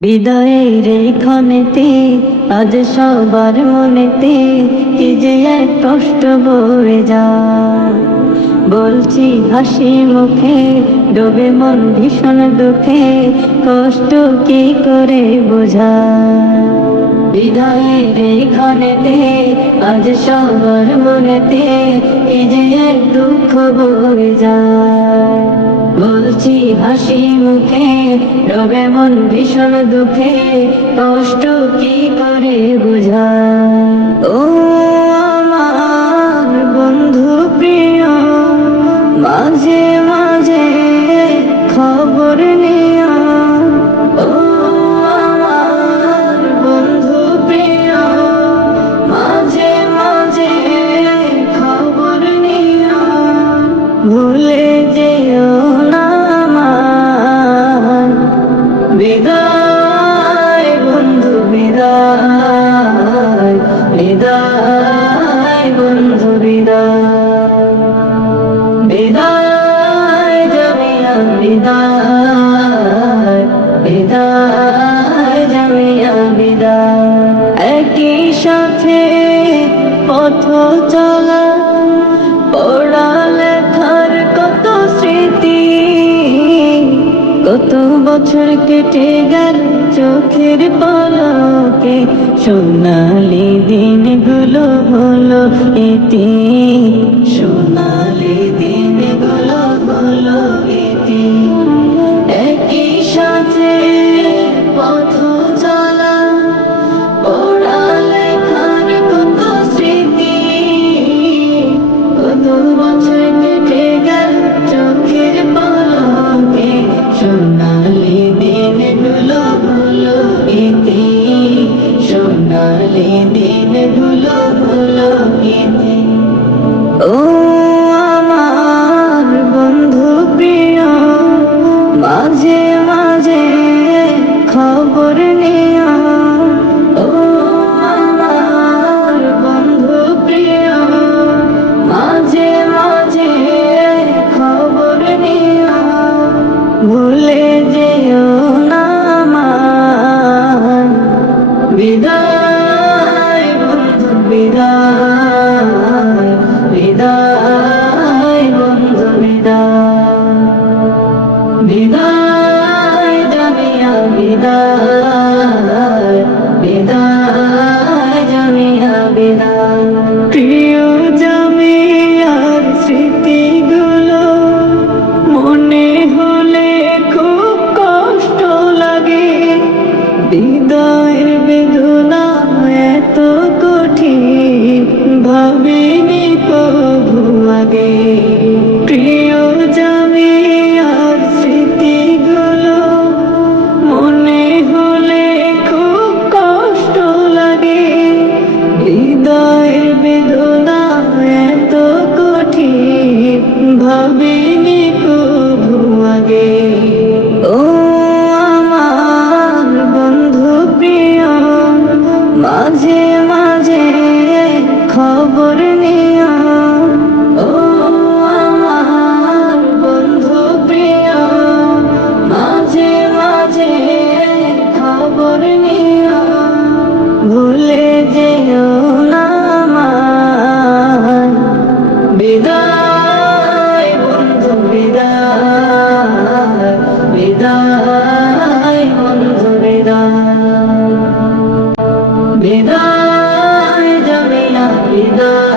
বিদায়ের এইখানেতে আজ সবার মনেতে কি যে এক কষ্ট বয়ে যায়। বলছি হাসি মুখে ডোবে মন ভীষণ দুঃখে, কষ্ট কি করে বোঝায়। বিদায়ের এইখানেতে আজ সবার মনেতে কি যে এক দুঃখ বয়ে যায়। বলছি হাসি মুখে ডোবে মন ভীষণ দুঃখে, কষ্ট কি করে বোঝায়। ও আমার বন্ধু প্রিয়, মাঝে মাঝে খবর নিও। ও আমার বন্ধু প্রিয়, মাঝে মাঝে খবর নিও। ভুলে যেও না আমায়। বিদায় বন্ধু বিদায়, বিদায় বন্ধু বিদায়, বিদায় জামিয়া বিদায়, বিদায় জামিয়া বিদায়। একই সাথে পথ চলা, পড়ালেখার কত স্মৃতি, কত বছর কেটে গেল চোখের পলকে, সোনালি দিনগুলো হলো ইতি, সোনালি দিনগুলো হলো ইতি। একই সাথে পথ চলা, পড়ালেখার কত স্মৃতি, কত বছর কেটে গেল চোখের পলকে, সোনালি দিনগুলো হলো ইতি, সোনালি দিনগুলো হলো ইতি। ও আমার বন্ধু প্রিয়, মাঝে মাঝে খবর নিও। ও আমার বন্ধু প্রিয়, মাঝে মাঝে খবর নিও। ভুলে যেও না আমায়। বিদায় বন্ধু বিদায়, বিদায় বন্ধু বিদায়, বিদায় জামিয়া বিদায়, বিদায় জামিয়া বিদায়। প্রিয় জামিয়ার স্মৃতিগুলো মনে হলে খুব কষ্ট লাগে। হৃদয়ের বেদনা এত কঠিন ভাবিনি কভু আগে। প্রিয় জামিয়ার স্মৃতিগুলো মনে হলে খুব কষ্ট লাগে। হৃদয়ের বেদনা এত কঠিন ভাবিনি কভু আগে। ও আমার বন্ধু প্রিয়, মাঝে মাঝে খবর নিও। ও আমার বন্ধু প্রিয়, মাঝে মাঝে খবর নিও। ভুলে যেও না আমায়। বিদায় বন্ধু বিদায়, বিদায় বন্ধু বিদায়, বিদায় জামিয়া বিদায়।